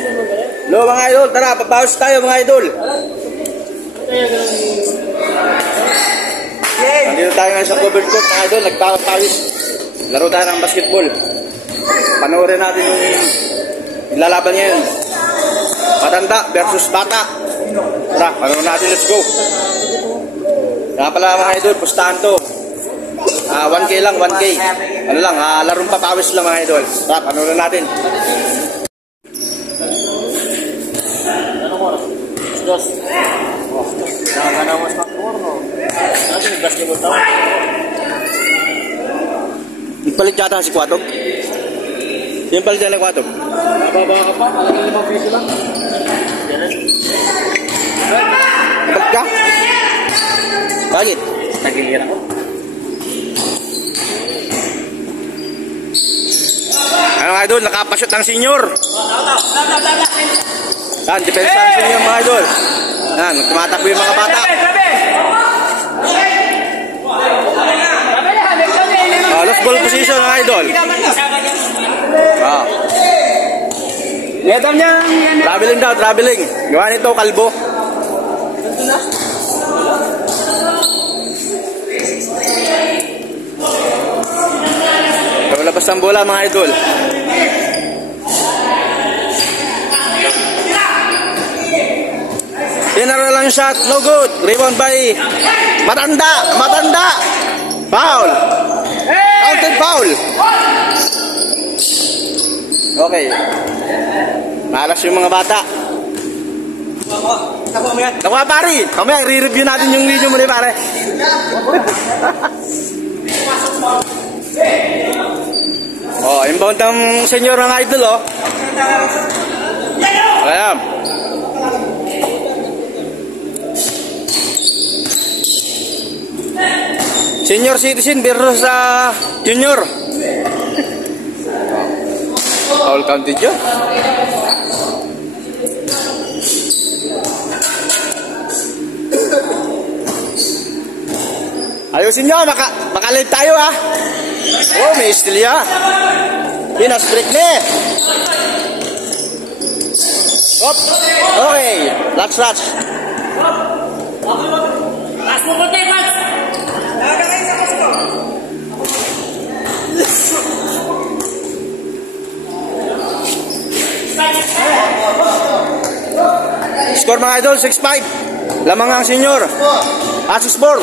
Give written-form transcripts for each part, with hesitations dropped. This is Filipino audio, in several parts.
Hello mga idol, tara, papawas tayo mga idol. Nandito tayo ngayon sa covered court mga idol, nagpapawis. Laro tayo ng basketball. Panoorin natin yung ilalaban ngayon. Matanda versus bata. Tara, panoorin natin, let's go. Kaya pala mga idol, pustahan to. 1K lang, 1K. Ano lang, larong papawis lang mga idol. Tara, panoorin natin. Dos. Oh, nakakana mas makmurno. Natin basketball tao. Ipalit yata si Kwatog. Yung palit yan ni Kwatog. Mababa ka pa, talagang 5 piso lang. Ipalit ka? Bakit? Nagiliran ako. Ano nga idol, nakapashoot ng senior. Yan, depensa ang senior mga idol. Yan, tumatakbo yung mga bata. Lost ball position mga idol. Traveling daw, traveling. Gawa nito, kalbo. Labas ang bola mga idol. General lang shot, no good. Rebound by Matanda. Foul. Counted foul. Okay. Malas yung mga bata. Nakuha pare. Kamaya i-review natin yung video mo ni pare. Oh, inbound ng senior ng idol oh. Ayan. Senior citizen versus junior. Foul counted yun. Ayusin nyo, makalit tayo ha. Oh, may istilya. Pinas break ni. Hop. Okay. Lats. Lats mo ko tayo, Lats. Score mga idol, 6-5. Lamang ang senior. Asus ball.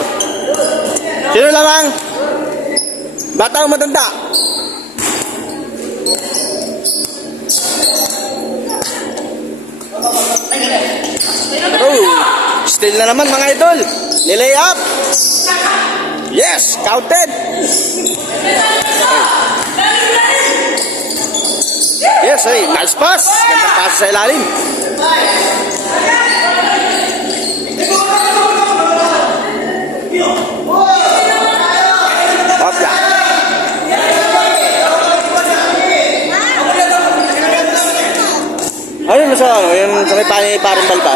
Sino lamang? Bata o matanda? Oh, still na naman mga idol. Nilay up. Yes, counted. Yes, ay, nice pass. Gandang pass sa ilalim. Ayun sa ano, yung sa may parang balbas.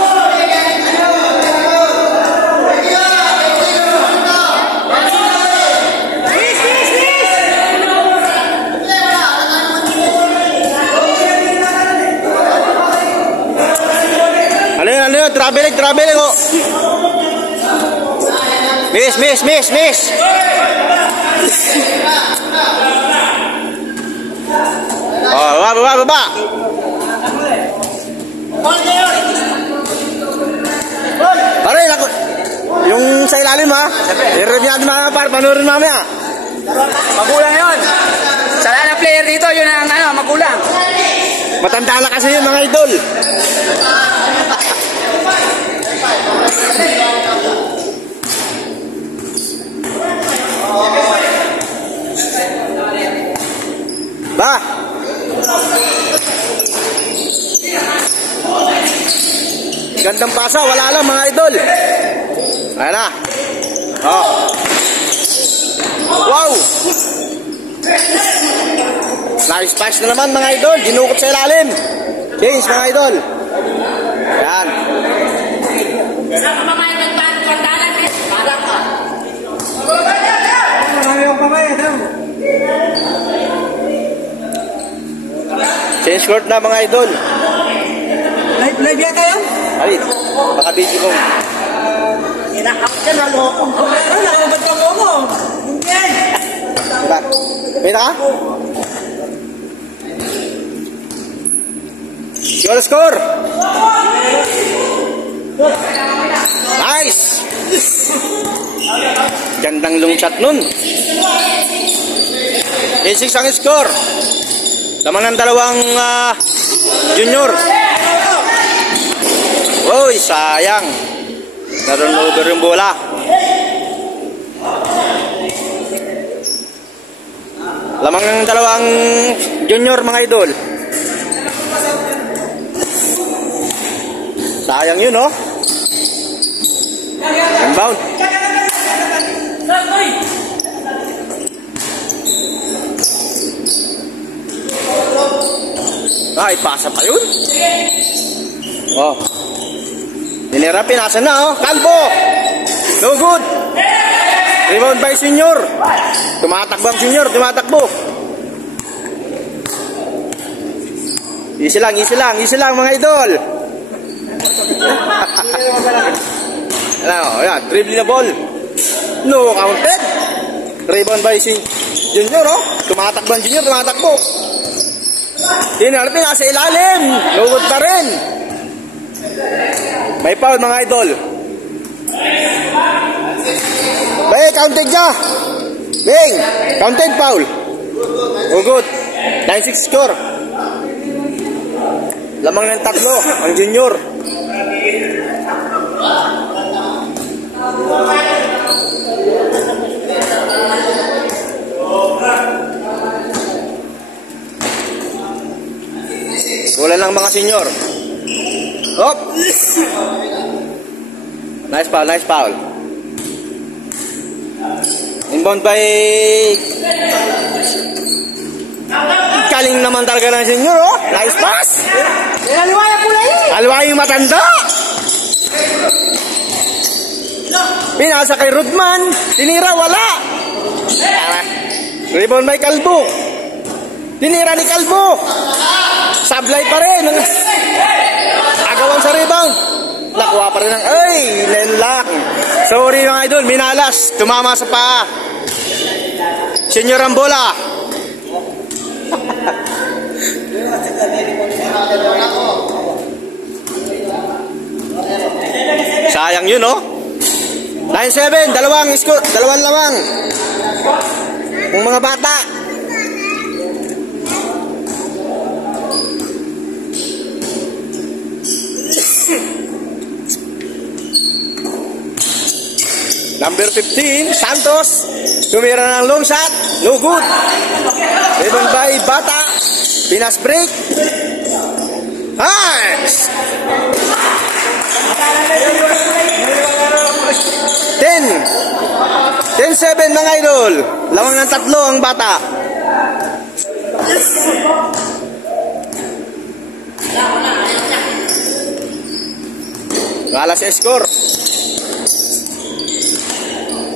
Ano yun, traveling oh. Miss. Oh, baba. Pare, yung sa ilalim ha. I-review natin mga par, panurin mamaya. Magulang yun. Sa lahat ng player dito, yun ang magulang. Matanda na kasi yun mga idol. Ba? Gandang pasa, wala lang mga idol. Ayan na. Oh. Wow. Nice pass na naman mga idol. Dinukot sa ilalim. Change mga idol. Ayan. Sa kamamayan ng pandalan, parang ka. Change court na mga idol. Live yata yun? Ay, baka busy ko. Ina-out ka na, loko. Ano, nakabad ka mo? Hindi. Diba? May na ka? Your score! Nice! Gandang long shot nun. 8-6 ang score. Laman ng dalawang junior. Uy, sayang. Naroon over yung bola. Lamang ng dalawang junior, mga idol. Sayang yun, no? Inbound. Ay, pasa pa yun. Oh. Nilera, pinasa na, oh. Kalbo. No good. Rebound by senior. Tumatakbo ang senior, tumatakbo. Easy lang, mga idol. Ano, yan, dribbling na ball. No counted. Rebound by si junior, oh. Tumatakbo ang junior, tumatakbo. Tinarapin, nasa ilalim. No good pa rin. May foul, mga idol. Bay, counted ka. Bing, counted foul. No good. 9-6 score. Lamang ng tatlo ang junior. Wala lang mga senior. Hop. Nice foul, nice foul. Inbound by galing naman talaga ng senior, oh. Nice pass. Aliwaya po na yun. Aliwaya yung matanda. Pinasa kay Rudman. Tinira, wala. Rebound by Kalbo. Tinira ni Kalbo. Sablay pa rin. Agawan sa rebound. Nakuha pa rin ng, ay, lenlak. Sorry mga idol, minalas. Tumama sa paa. Senior ang bola. Sayang yun, oh. 9-7, dalawang lamang. Ang mga bata. Number 15, Santos. Tumira ng long shot. No good. Rebound by Bata. Pinas break. Nice. 10-7 mga idol. Lamang ng tatlo ang Bata. Wala si score.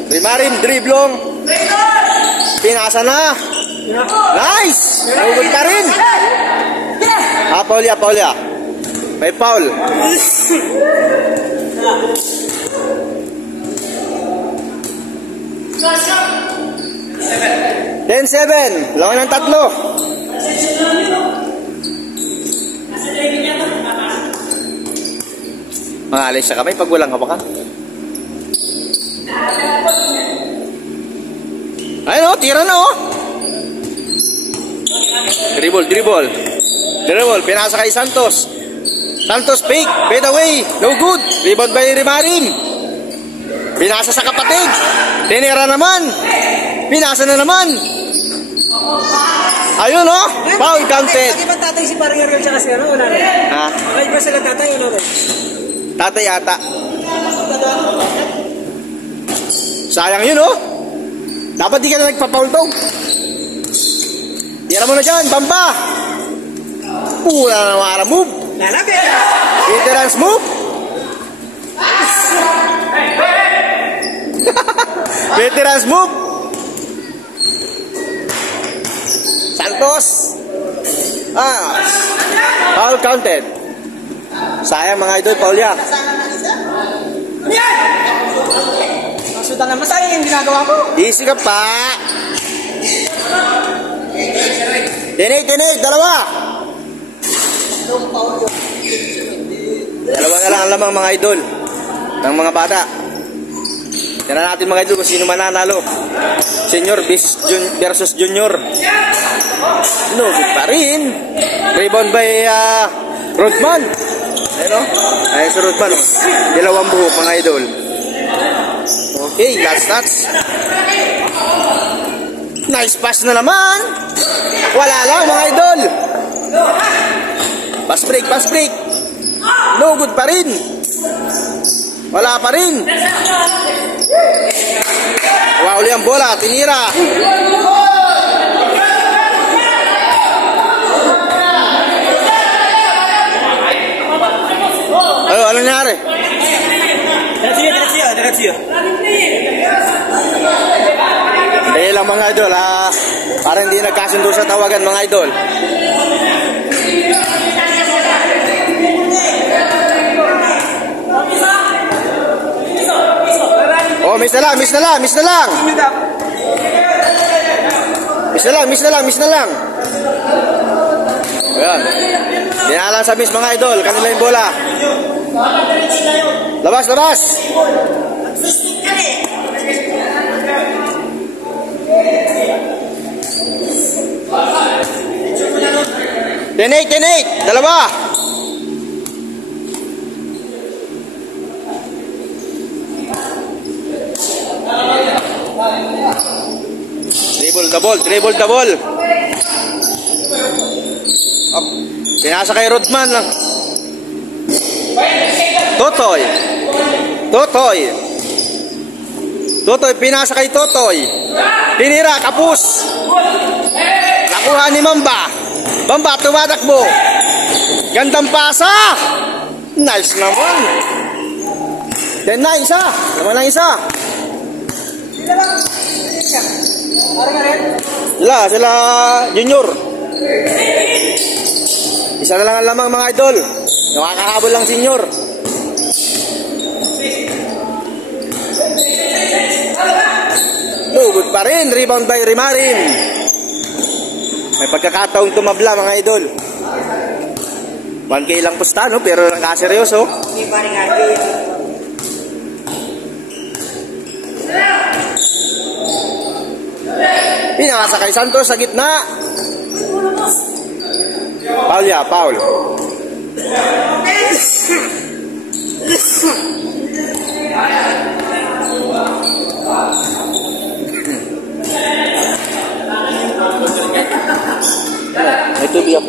Rimarin, driblong. Pinasa na. Nice. Nugod ka rin. Paulya. May foul. Ten 7. Lawan ng tatlo. Maalis sa kamay pag walang hawakan. Ayun, oh, tira na, oh. Dribble. Pinasa kay Santos. Santos fake, fade away. No good. Rebound by Rimarin. Pinasa sa kapatid. Tinira naman. Pinasa na naman. Ayun, oh. Foul counted. Bakit ba tatay si Parier yun tsaka si ano? Wala rin. Ha? Bakit ba sila tatay? Ano rin? Tatay yata. Sayang yun, oh. Dapat di ka na nagpa-foul to. Tira mo na dyan, Bamba. Wala na mara move. Lalapit. Veterans move. Veterans move. Santos. Foul counted. Sayang mga idol, Paulya. Masudan naman sayang yung ginagawa ko. Easy ka pa. Tinig, dalawa. Dalawa na lang ang lamang mga idol ng mga bata. Tignan natin mga idol kung sino mananalo. Senior versus junior. No, good pa rin. Rebound by Rodman. Ayun o. Ayun si Rodman o. Dalawang buhok mga idol. Okay, last touch. Nice pass na naman. Wala lang mga idol. Pass break. No good pa rin. Wala pa rin. Wow, uli ang bola. Tinira. Ano nangyari? Diretso. Dahil lang mga idol, parang hindi nagkasundo sa tawagan mga idol. Oh, miss na lang. Miss na lang. Ayan. Dinalang sa miss mga idol. Kanila yung bola. Labas. Tinig. Dalawa. Dribble double. Oh, pinasa kay Rodman lang. Totoy, pinasa kay Totoy. Tinira, kapus. Nakuha ni Mamba. Mamba, tumatakbo. Gandang pasa. Nice naman. Then na, isa. Naman ang isa. Sila junior. Isa na lang ang lamang mga idol. Nakakahabol lang senior. No good pa rin. Rebound by Rimarin. May pagkakataong tumabla mga idol. 1K lang pusta, no? Pero nakaseryoso. Pinakasa kay Santos sa gitna. Paul. Ito biyak.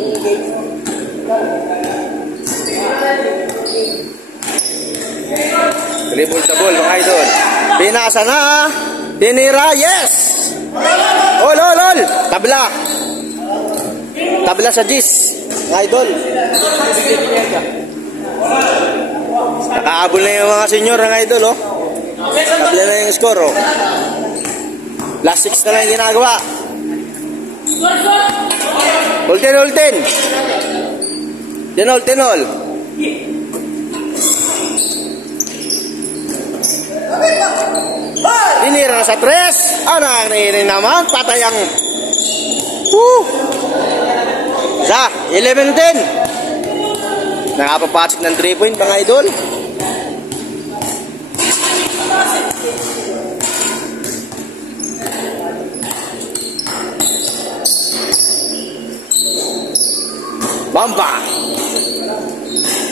Dribble double mga idol. Pinasa na. Tinira, yes. Ol. Tabla sa Gis. Mga idol. Nakaabol na yung mga senior mga idol, oh. Tabla na yung score, oh. Last 6 na lang yung ginagawa. Ultin. Tinol. Tinira na sa 3. Ano ang nairin naman? Patayang. Sa 11-10. Nakapapasok ng 3 point mga idol. Bamba.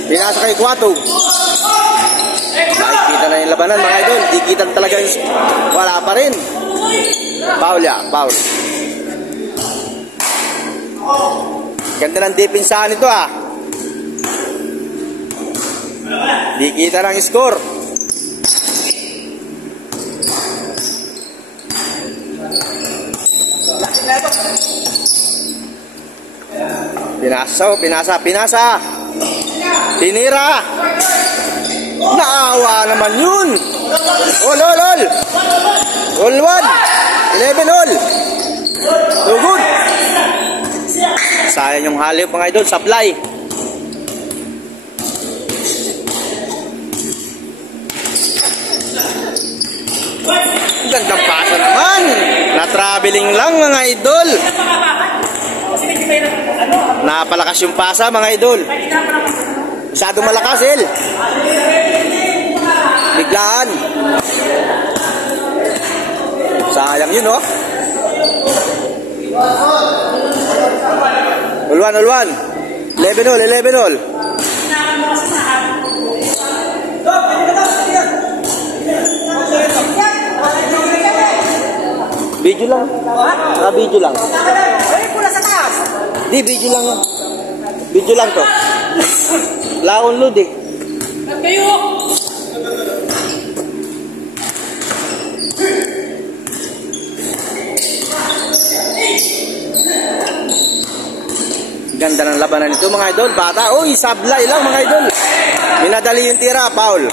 Pinasa kay Guato. Nakikita na yung labanan mga idol. Dikitan talaga yung... Wala pa rin. Paul. Ganda ng depensahan nito ah. Dikita ng score. Pinasa. Tinira. Naawa naman yun. All. All 1. 11 all. So good. Sayang yung halip mga idol. Supply. Ang gandang pasa naman. Na-traveling lang mga idol. Napalakas yung pasa mga idol. Masyadong malakas, El. Biglaan. Sayang yun, oh. Ulwan. 11-all. Video lang. Video lang. Di, video lang yan. Video lang to. Laon load eh. Ganda ng labanan nito mga idol. Bata, uy, sablay lang mga idol. Minadali yung tira, foul.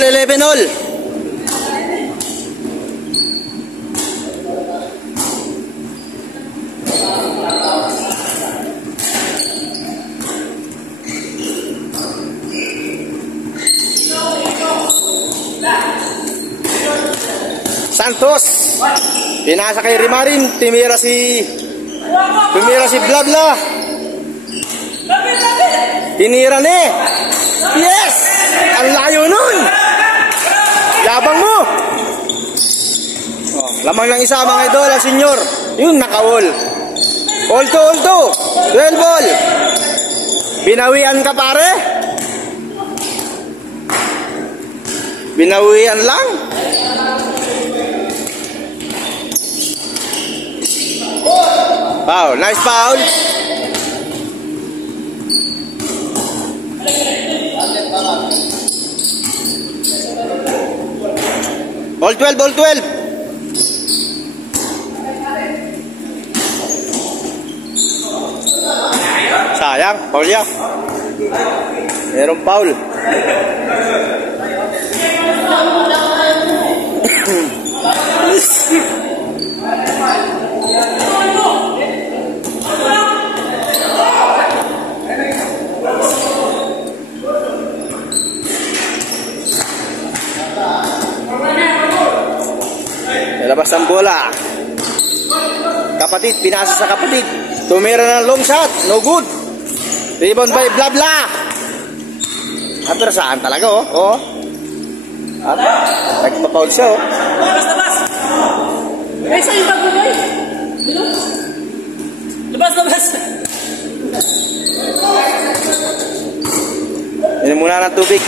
Eleven all. Santos. Pinasa kay Rimarin. Tumira si Blabla. Tinira ni. Yes! Ang layo nun! Yabang mo! Oh, lamang lang isa mga idol, senyor. Yun, naka-wall. All-to. 12 ball. Binawian ka pare? Binawian lang? Foul, nice foul. All 12. Sayang, foul yan. Merong foul. Labas ang bola. Kapatid, pinasa sa kapatid. Tumira ng long shot. No good. Rebound by Blabla. Pero saan talaga, oh. Nagpa-foul siya, oh. Labas. Ay, sa'yo bago na eh. Labas. Inom muna ng tubig.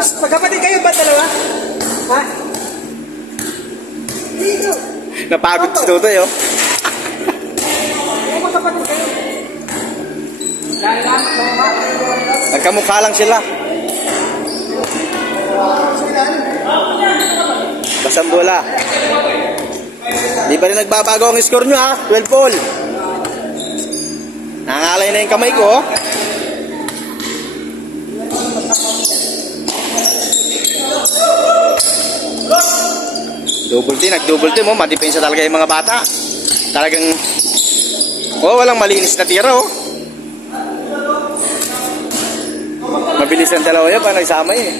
Magkapatid kayo ba dalawa? Ha? Dito. Napagod si Tutoy, oh. Magkapatid kayo. Nagkamukha lang sila. Basang bola. Di pa rin nagbabago ang score nyo, ha? 12 ball. Nangalay na yung kamay ko, oh. Nag-double team, oh. Madipensa talaga yung mga bata. Talagang, walang malinis na tira, oh. Mabilis ang dalawa yan, parang nagsama yun, eh.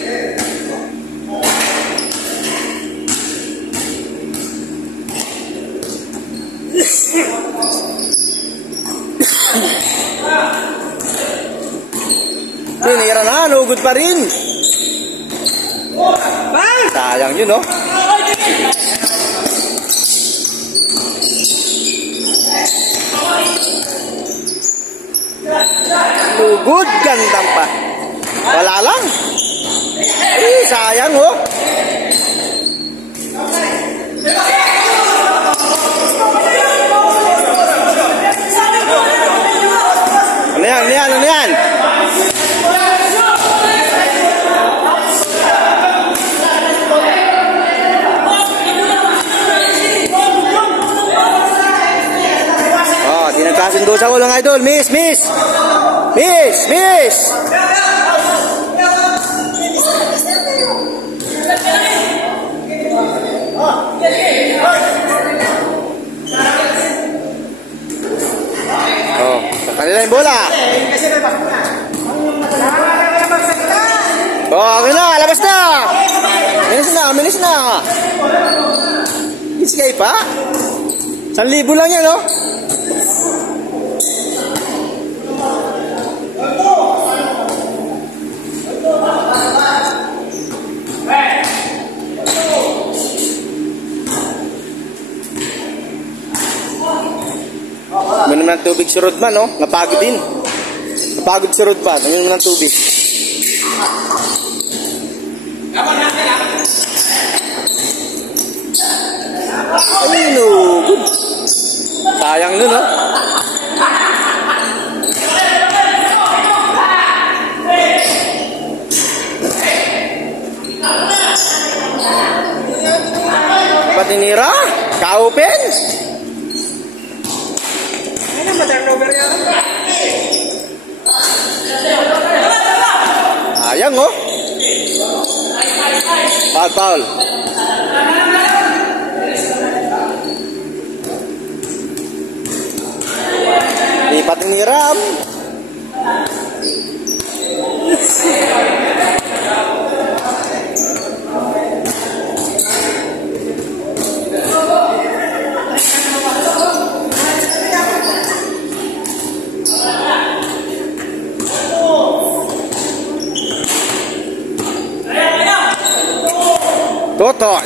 Tinira na, no good pa rin. Sayang yun, no? No good, gandang pa. Wala lang. Sayang, oh. Ano yan? Di nagkasundo sa ulang idol. Miss. na yung bola. Okay na, labas na. Minis na. Iskay pa. 1,000 lang yan, no? Uminom ng tubig si Rodman, no? Napagod din. Napagod si Rodman. Uminom ng tubig. Ayun, no. Good. Sayang nun, no? Patinira. Ka-open. Sayang, oh. Foul. Lipat ni Ram. Total.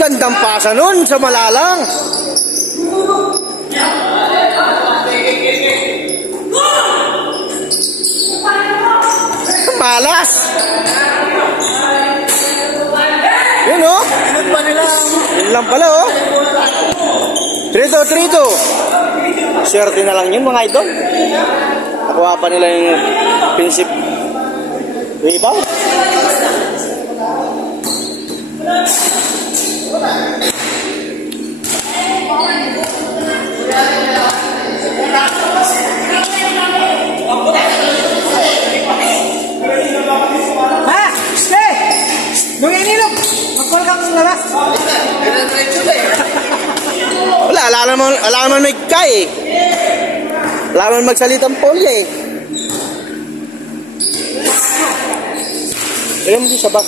Gandang pasa nun sa malalang. Malas. Yun, oh. Yun lang pala, oh. 3-2. Swerte na lang yun, mga idol. Nakuha pa nila yung offensive rebound. Ha? Stay! Nung inilog, magpal kang labas. Wala, alam naman may kay eh. Alam naman magsalitang polya eh. Alam mo di siya ba?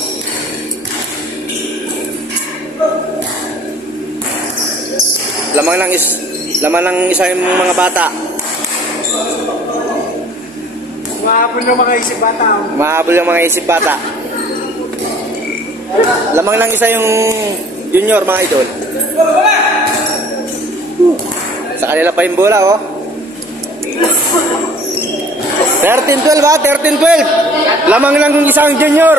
Lamang ng isa yung mga bata. Mahabol yung mga isip bata. Mahabol yung mga isip bata. Lamang lang isa yung junior, mga idol. Sa kanila pa yung bola, oh. 13-12, ha? 13-12. Lamang lang yung isang junior.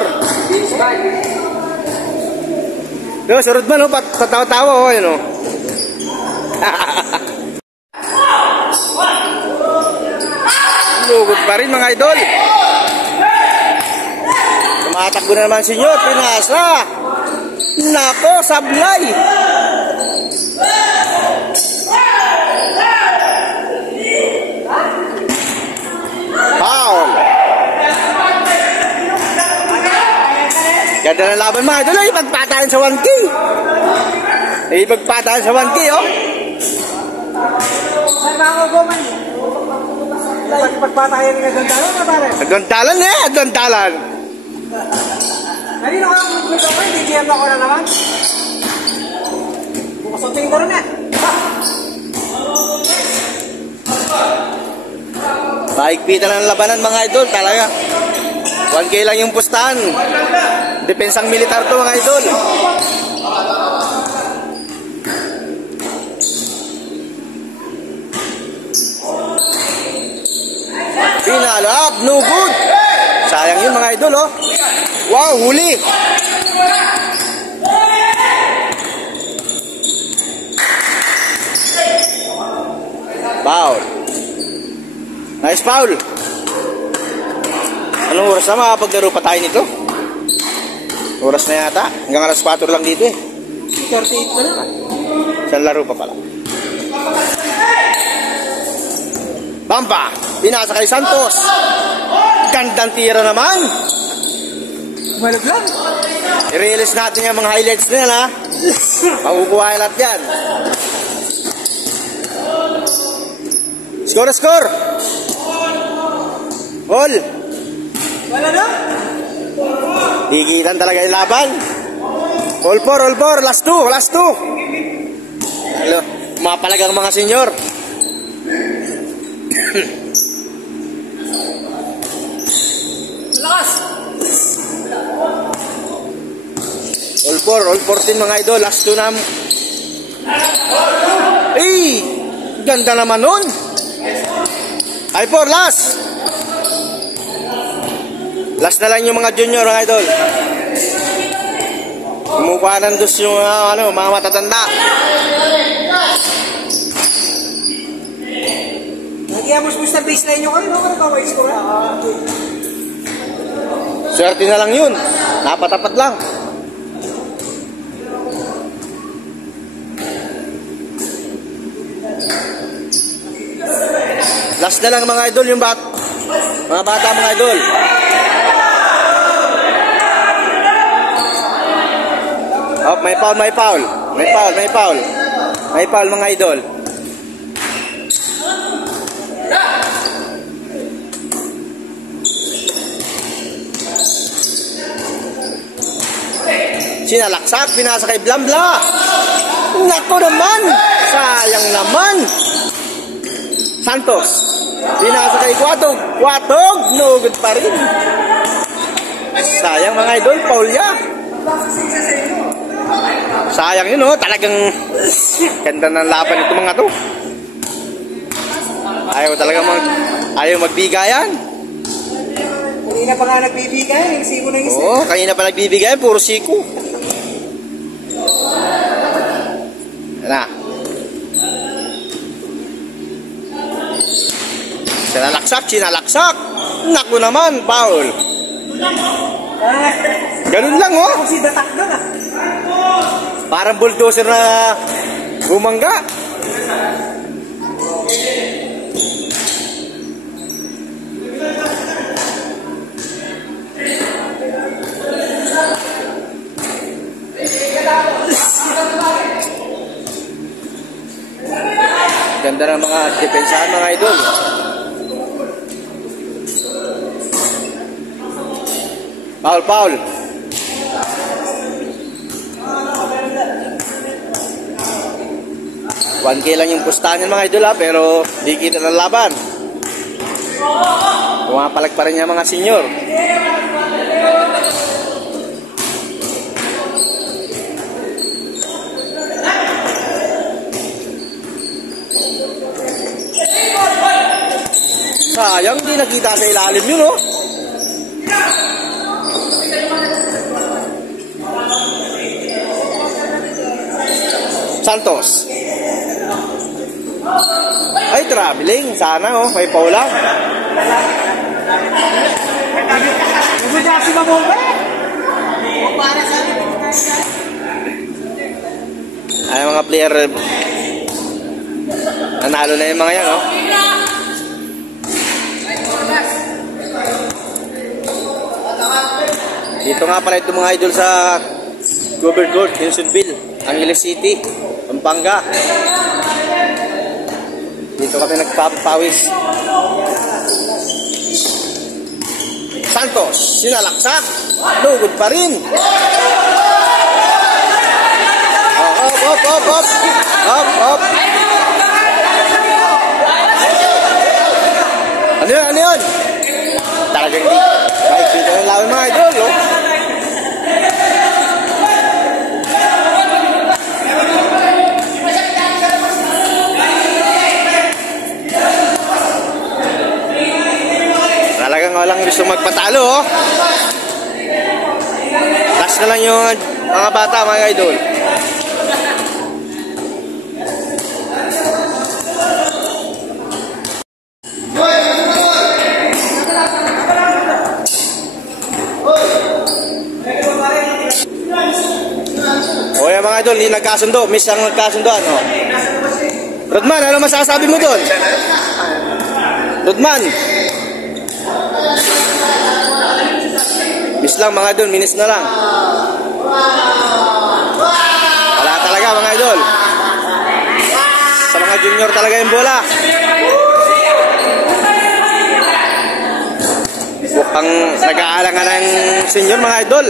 Yo, si Rodman, oh. Patawa-tawa, oh. Yun, oh. Lugod pa rin, mga idol. Tumatakbo na naman si Nyot. Pinasa. Nako, sablay. Foul. Ganda ng laban, mga idol. Ipagpatayan sa 1K. Ipagpatayan sa 1K, oh. Saan ba ako guman? Pagpatayan ng agantalan na pare? Agantalan eh, agantalan. Kanino ka mag-good ako, hindi kiyat ako na naman. Bukas ang tingin ko rin eh. Paigpitan ng labanan, mga idol, talaga. 1K lang yung pustahan. Depensang militar to, mga idol. Final up, no good. Sayang yun, mga idol, oh. Wow, huli. Foul. Nice foul. Anong oras na makapaglaro pa tayo nito? Oras na yata. Hanggang alas 4 lang dito eh. 38 na lang. Isang laro pa pala. Bamba. Pinasa kay Santos. Gandang tira naman. Malaglag. I-release natin yung mga highlights na yan, ha. Makukuha lahat yan. Score, score. All. Wala na. Dikitan talaga yung laban. All four. Last two. Hello, mapalagang mga senyor. Lakas. All 14 mga idol. Last two na. Ganda naman nun. Ay, last. Last na lang yung mga junior mga idol. Mukha nandos yung mga matatanda. Nag-iamos mo sa baseline nyo kayo, no? Ano ka may score? Swerte na lang yun. Napatapat lang. Last na lang mga idol yung mga bata mga idol. Oh, may foul. May foul mga idol. Sinalaksak, pinasa kay Blambla. Nako naman, sayang naman. Santos, pinasa kay Quatog, no good pa rin. Sayang mga idol, foul ya. Sayang yun, oh, talagang ganda ng laban ito mga to. Ayaw magbigayan. Kanina pa nga nagbibigay, siko na isa. Oo, kanina pa nagbibigay, puro siko. Na. Sinalaksak. Naku naman, foul. Ganun lang, oh. Ako si Datak na. Parang bulldozer na bumangga. Ganda ng mga depensahan mga idol. Foul. 1K lang yung pustahan ng mga idol, ha, pero di kita ng laban. Pumapalag pa rin yung mga senyor. Sayang, di nakita sa ilalim yun, oh. Santos. Ay, traveling. Sana, oh. May paula. Nagudya si Mamumbe. Ay, mga player. Nanalo na yung mga yan, oh. Dito nga pala itong mga idol sa Covered Court, Hinsonville, Angeles City, Pampanga. Dito kami nagpapawis. Santos, sinalaksak. Lugod pa rin. Up. Ano yun? Talagang di. Kahit dito ng lawan mga idol, oh. Talagang walang gusto magpatalo, oh. Last na lang yung mga bata, mga idol. O yan mga idol, hindi nagkasundo. Miss ang nagkasundoan, oh. Rodman, ano masasabi mo doon? Rodman. Minis lang mga idol, minis na lang. Wala talaga mga idol. Sa mga junior talaga yung bola. Mukhang nag-aalangan ng senior mga idol.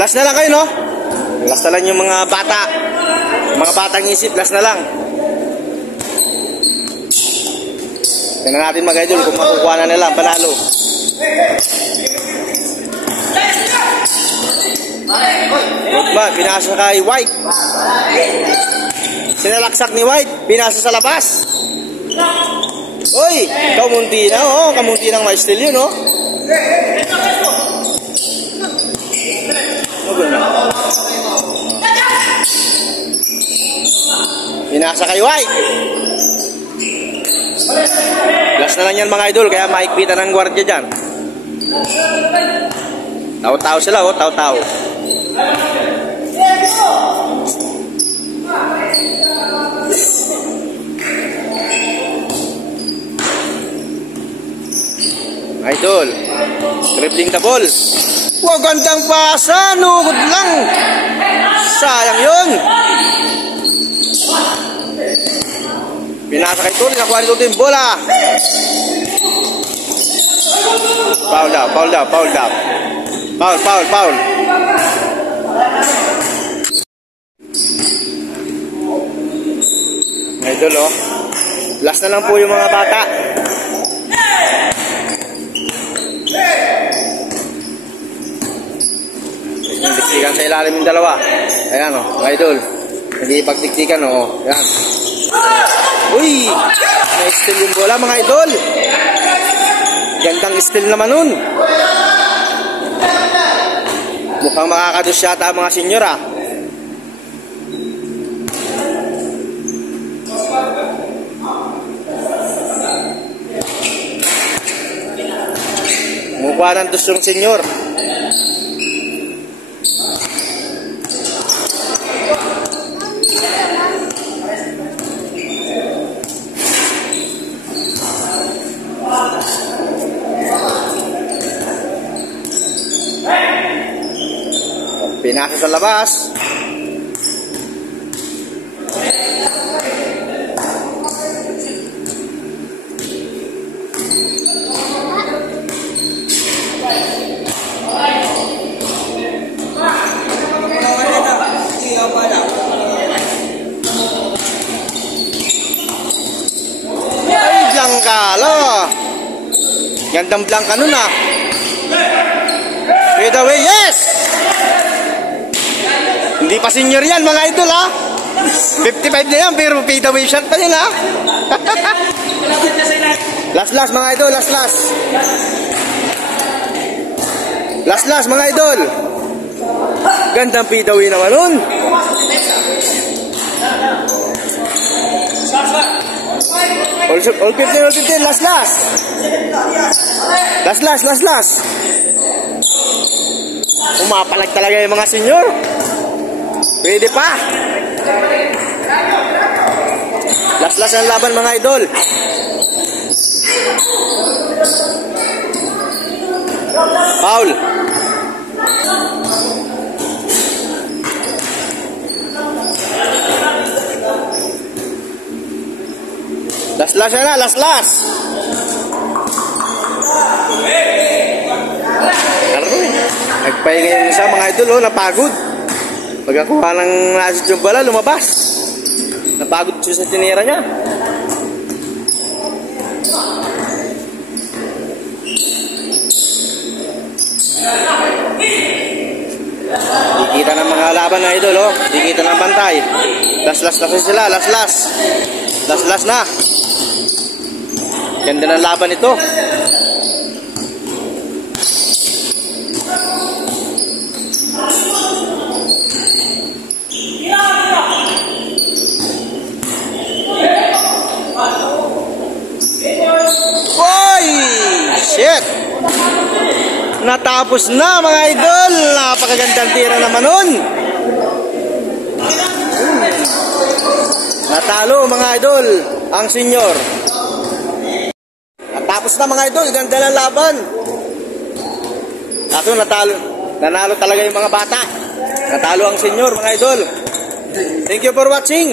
Last na lang kayo, no? Last na lang yung mga bata. Mga batang isip, last na lang. Tingnan natin mga idol kung makukuha na nila panalo. Ba, pinasa kay White. Sinalaksak ni White, pinasa sa labas. Uy, kamunti na, oh, kamunti nang ma-steal yun, oh. Pinasa kay White. Last na lang yan mga idol, kaya maikpitan ng gwardiya dyan. Tao-tao sila, oh, tao-tao. Idol, dribbling the ball. Wow, gandang pasa, nugod lang. Sayang yun. Pinasa kay Tony, nakuha nito yung bola. Foul daw, foul daw, foul daw. Foul, foul, foul. Idol, oh. Last na lang po yung mga bata. Nagdiktikan sa ilalim yung dalawa. Ayan, oh, mga idol. Nag-iipagdiktikan, oh. Ayan. Uy! Na-steal yung bola, mga idol. Gandang steal naman nun. Mukhang makakadus yata ang mga senior, ah. Mukha ng dus yung senior. Pinasa sa labas. Ay, Blanca, lo. Gandang Blanca nun, ah. Straight away, yes! Hindi pa senior yan mga idol, ha. 55 na yan pero fade away shot pa yan, ha. Last mga idol, last mga idol. Gandang fade away naman nun. All 15, last. Umapalag talaga yung mga senior. Pwede pa. Last ang laban mga idol. Foul. Last na, last. Nagpahinga yung isa mga idol, oh, napagod. Pagkakuha ng nasit yung bala, lumabas. Napagod siya sa tinira niya. Dikita ng mga laban na idol, oh. Dikita ng bantay. Last sila, last na. Ganda ng laban ito. Oy! Shit! Natapos na mga idol. Napakagandang tira naman nun. Natalo mga idol ang senior. Natapos oras na mga idol, ganda ng laban. Kaso nanalo talaga yung mga bata. Natalo ang senior mga idol. Thank you for watching.